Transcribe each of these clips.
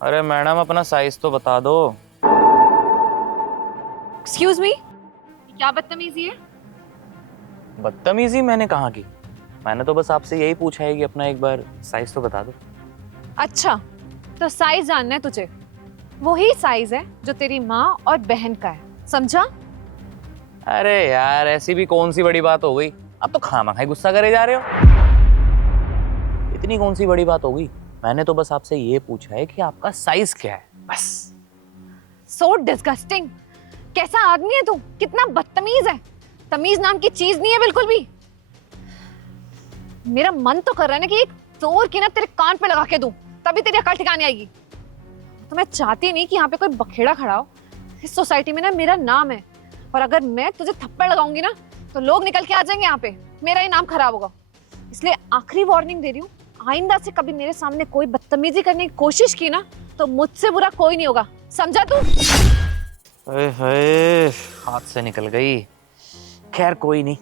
अरे मैडम अपना साइज तो बता दो। एक्सक्यूज मी, क्या बदतमीजी है? बदतमीजी मैंने कहाँ की? मैंने तो बस आपसे यही पूछा है कि अपना एक बार साइज तो बता दो। अच्छा, तो साइज जानना है तुझे? वही साइज है जो तेरी माँ और बहन का है, समझा? अरे यार ऐसी भी कौन सी बड़ी बात हो गई? अब तो खामखा गुस्सा करे जा रहे हो। इतनी कौन सी बड़ी बात हो गई? मैंने तो बस आपसे ये पूछा है कि आपका साइज क्या है, बस। So disgusting. कैसा आदमी है तू? कितना बदतमीज है। तमीज नाम की चीज नहीं है बिल्कुल भी। मेरा मन तो कर रहा है ना कि एक जोर की ना तेरे कान पे लगा के दूं, तभी तेरी अकल ठिकाने आएगी। तो मैं चाहती नहीं कि यहाँ पे कोई बखेड़ा खड़ा हो। इस सोसाइटी में ना मेरा नाम है, और अगर मैं तुझे थप्पड़ लगाऊंगी ना तो लोग निकल के आ जाएंगे यहाँ पे, मेरा ही नाम खराब होगा। इसलिए आखिरी वार्निंग दे रही हूँ, आइंदा से कभी मेरे सामने कोई बदतमीजी करने की कोशिश की ना तो मुझसे बुरा कोई नहीं होगा, समझा तू? अरे हाथ से निकल गई। खैर कोई नहीं,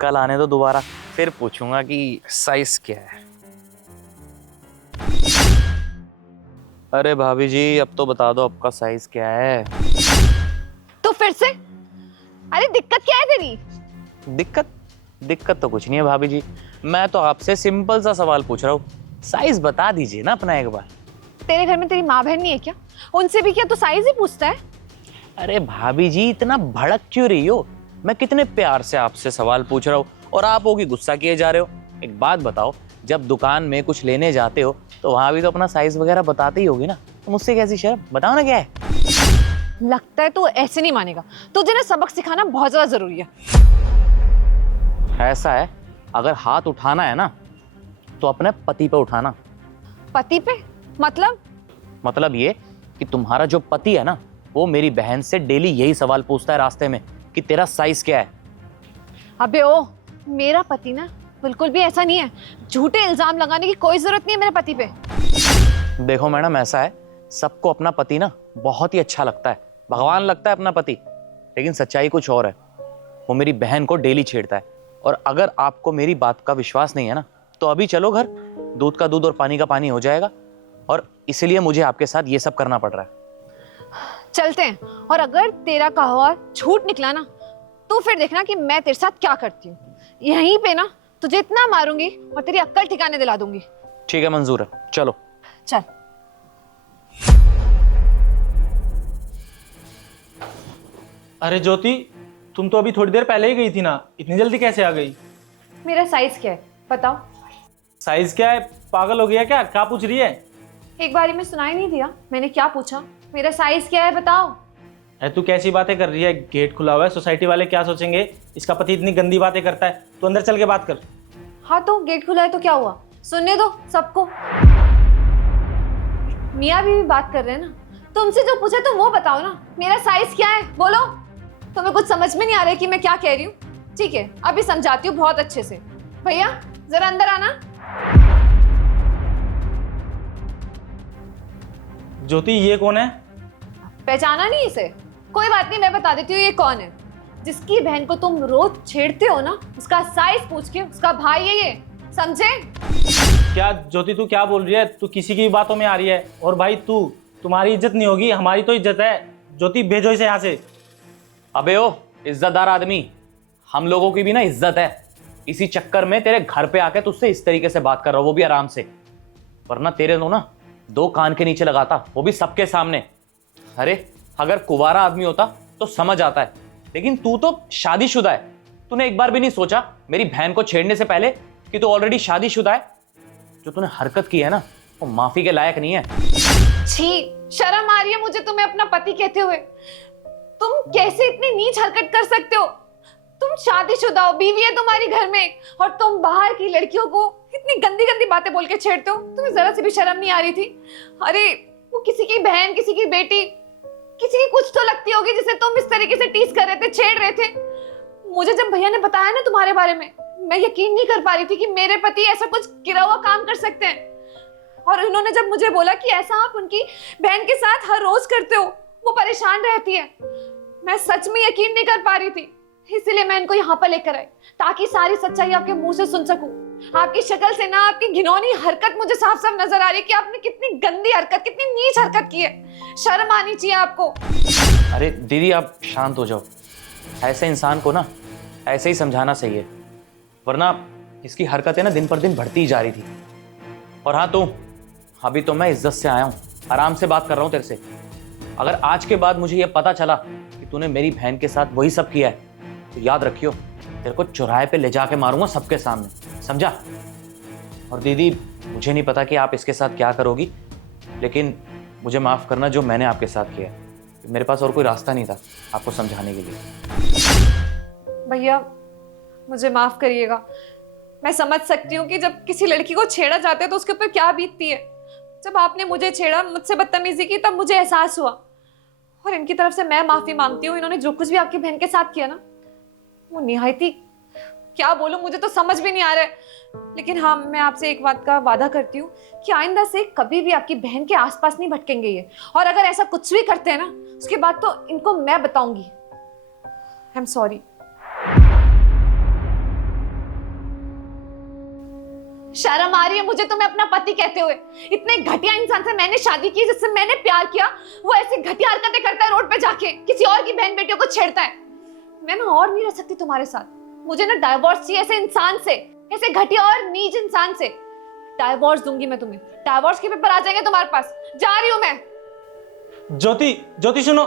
कल आने दो दोबारा, फिर पूछूंगा कि साइज क्या है। अरे भाभी जी अब तो बता दो आपका साइज क्या है। तो फिर से? अरे दिक्कत क्या है तेरी? दिक्कत तो कुछ नहीं है भाभी जी। मैं तो आपसे सिंपल सा सवाल पूछ रहा हूँ, साइज बता दीजिए ना अपना एक बार। तेरे घर में तेरी माँ बहन नहीं है क्या? उनसे भी क्या तू साइज ही पूछता है? अरे भाभी जी इतना भड़क क्यों रही हो? मैं कितने प्यार से आपसे सवाल पूछ रहा हूँ और आप होगी गुस्सा किए जा रहे हो। एक बात बताओ, जब दुकान में कुछ लेने जाते हो तो वहां भी तो अपना साइज वगैरह बताते ही होगी ना, तो मुझसे कैसी शर्म? बताओ ना क्या है। लगता है तू ऐसे नहीं मानेगा। तुझे ना सबक सिखाना बहुत ज्यादा जरूरी है। ऐसा है, अगर हाथ उठाना है ना तो अपने पति पे उठाना। पति पे? मतलब ये कि तुम्हारा जो पति है ना, वो मेरी बहन से डेली यही सवाल पूछता है रास्ते में कि तेरा साइज क्या है। अबे ओ, मेरा पति ना बिल्कुल भी ऐसा नहीं है। झूठे इल्जाम लगाने की कोई जरूरत नहीं है मेरे पति पे। देखो मैडम ऐसा है, सबको अपना पति ना बहुत ही अच्छा लगता है, भगवान लगता है अपना पति, लेकिन सच्चाई कुछ और है। वो मेरी बहन को डेली छेड़ता है, और अगर आपको मेरी बात का विश्वास नहीं है ना तो अभी चलो घर, दूध का दूध और पानी का पानी हो जाएगा। और इसीलिए मुझे आपके साथ ये सब करना पड़ रहा है। चलते हैं, और अगर तेरा कहा हुआ झूठ निकला ना तो फिर देखना कि मैं तेरे साथ क्या करती हूँ। यहीं पे ना तुझे इतना मारूंगी और तेरी अक्ल ठिकाने दिला दूंगी। ठीक है मंजूर है, चलो। चल। अरे ज्योति, तुम तो अभी थोड़ी देर पहले ही गई थी ना, इतनी जल्दी कैसे आ गई? मेरा साइज क्या है बताओ? साइज क्या है? पागल हो गया क्या पूछ रही है? एक बारी में सुनाई नहीं दिया मैंने क्या पूछा? मेरा साइज क्या है बताओ? अरे तू कैसी बातें कर रही है? गेट खुला हुआ है, सोसाइटी वाले क्या सोचेंगे? इसका पति इतनी गंदी बातें करता है, तू अंदर चल के बात कर। हाँ तो गेट खुला है तो क्या हुआ? सुनने दो सबको। मियाँ भी बात कर रहे हैं ना, तुमसे जो पूछा तो वो बताओ ना, मेरा साइज क्या है बोलो। तुम्हें कुछ समझ में नहीं आ रहा है कि मैं क्या कह रही हूँ? ठीक है अभी समझाती हूँ बहुत अच्छे से। भैया जरा अंदर आना। ज्योति ये कौन है? पहचाना नहीं इसे? कोई बात नहीं, मैं बता देती हूँ ये कौन है। जिसकी बहन को तुम रोज छेड़ते हो ना, उसका साइज पूछ के उसका भाई है ये, समझे? क्या ज्योति तू क्या बोल रही है? तू किसी की भी बातों में आ रही है। और भाई तुम्हारी इज्जत नहीं होगी, हमारी तो इज्जत है। ज्योति भेजो इसे यहाँ से। अबे ओ इज्जतदार आदमी, हम लोगों की भी ना इज्जत है। इसी चक्कर में तेरे घर पे आके तुझसे इस तरीके से बात कर रहा हूं, वो भी आराम से। वरना तेरे तो ना दो कान के नीचे लगाता, वो भी सबके सामने। अरे अगर कुंवारा आदमी होता तो समझ आता है, लेकिन तू तो शादीशुदा है। तूने एक बार भी नहीं सोचा मेरी बहन को छेड़ने से पहले कि तू ऑलरेडी शादीशुदा है? जो तूने हरकत की है ना, वो माफी के लायक नहीं है। छी, शर्म आ रही है मुझे तुम्हें अपना पति कहते हुए। तुम कैसे इतनी नीच हरकत कर सकते हो? तुम शादीशुदा हो, बीवी है तुम्हारी घर में, और तुम बाहर की लड़कियों को इतनी गंदी गंदी बातें बोल के छेड़ते हो। तुम्हें जरा सी भी शर्म नहीं आ रही थी? अरे वो किसी की बहन, किसी की बेटी, किसी की कुछ तो लगती होगी जिसे तुम इस तरीके से टीज कर रहे थे, छेड़ रहे थे। मुझे जब भैया ने बताया ना तुम्हारे बारे में, मैं यकीन नहीं कर पा रही थी कि मेरे पति ऐसा कुछ गिरा हुआ काम कर सकते हैं। और उन्होंने जब मुझे बोला कि ऐसा आप उनकी बहन के साथ हर रोज करते हो, वो परेशान रहती है, मैं सच में यकीन नहीं कर पा रही थी। इसलिए मैं इनको यहाँ पर लेकर आई ताकि सारी सच्चाई आपके मुंह से सुन सकूं। आपकी शक्ल से ना आपकी घिनौनी हरकत मुझे साफ साफ नजर आ रही है कि आपने कितनी गंदी हरकत, कितनी नीच हरकत की है। शर्म आनी चाहिए आपको। अरे दीदी आप शांत हो जाओ। ऐसे इंसान को ना ऐसे ही समझाना सही है, वरना इसकी हरकतें ना दिन पर दिन बढ़ती ही जा रही थी। और हाँ, तू अभी तो मैं इज्जत से आया हूँ, आराम से बात कर रहा हूँ तेरे से। अगर आज के बाद मुझे ये पता चला कि तूने मेरी बहन के साथ वही सब किया है, तो याद रखियो, तेरे को चौराहे पे ले जाके मारूंगा सबके सामने, समझा? और दीदी मुझे नहीं पता कि आप इसके साथ क्या करोगी, लेकिन मुझे माफ करना जो मैंने आपके साथ किया। मेरे पास और कोई रास्ता नहीं था आपको समझाने के लिए। भैया मुझे माफ करिएगा। मैं समझ सकती हूँ कि जब किसी लड़की को छेड़ा जाता है तो उसके ऊपर क्या बीतती है। जब आपने मुझे छेड़ा, मुझसे बदतमीजी की, तब मुझे एहसास हुआ। और इनकी तरफ से मैं माफी मांगती हूँ। इन्होंने जो कुछ भी आपकी बहन के साथ किया ना, वो निहायती, क्या बोलूं, मुझे तो समझ भी नहीं आ रहा है। लेकिन हाँ, मैं आपसे एक बात का वादा करती हूँ कि आइंदा से कभी भी आपकी बहन के आसपास नहीं भटकेंगे ये। और अगर ऐसा कुछ भी करते हैं ना, उसके बाद तो इनको मैं बताऊंगी। I am sorry. शर्म आ रही है मुझे तुम्हें अपना पति कहते हुए। इतने घटिया इंसान से मैंने शादी की, जिससे मैंने प्यार किया, वो ऐसी घटिया हरकतें करता है रोड पे जाके, किसी और की बहन बेटियों को छेड़ता है। मैं ना और नहीं रह सकती तुम्हारे साथ। मुझे ना डाइवोर्स चाहिए ऐसे इंसान से, ऐसे घटिया और नीच इंसान से। डाइवोर्स दूंगी मैं तुम्हें। डाइवोर्स के पेपर आ जाएंगे तुम्हारे पास। जा रही हूं मैं। ज्योति, ज्योति सुनो।